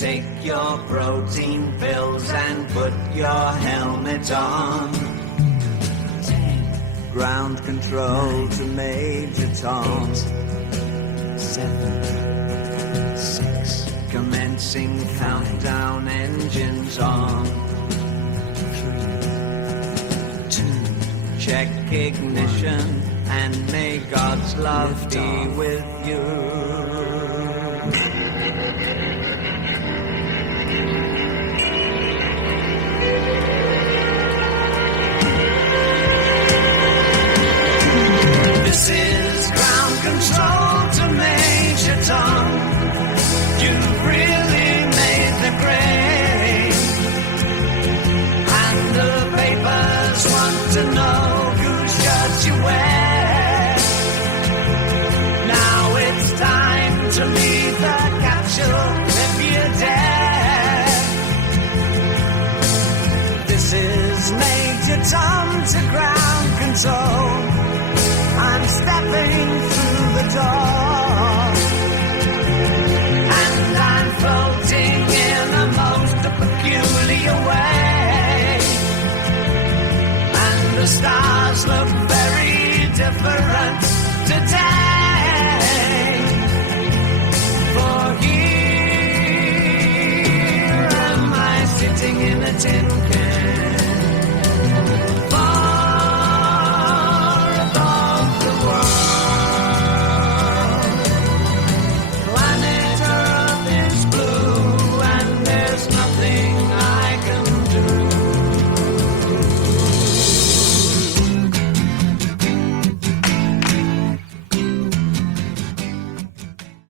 Take your protein pills and put your helmet on. 10, ground control 9, to Major Tom. 8, 7, 6, commencing countdown, engines on. 3, 2, check ignition, and may God's love be with you. This is ground control to Major Tom. You've really made the grade, and the papers want to know whose shirt you wear. Now it's time to leave the capsule if you dare. This is Major Tom to ground control. I'm stepping through the door, and I'm floating in a most peculiar way, and the stars look very different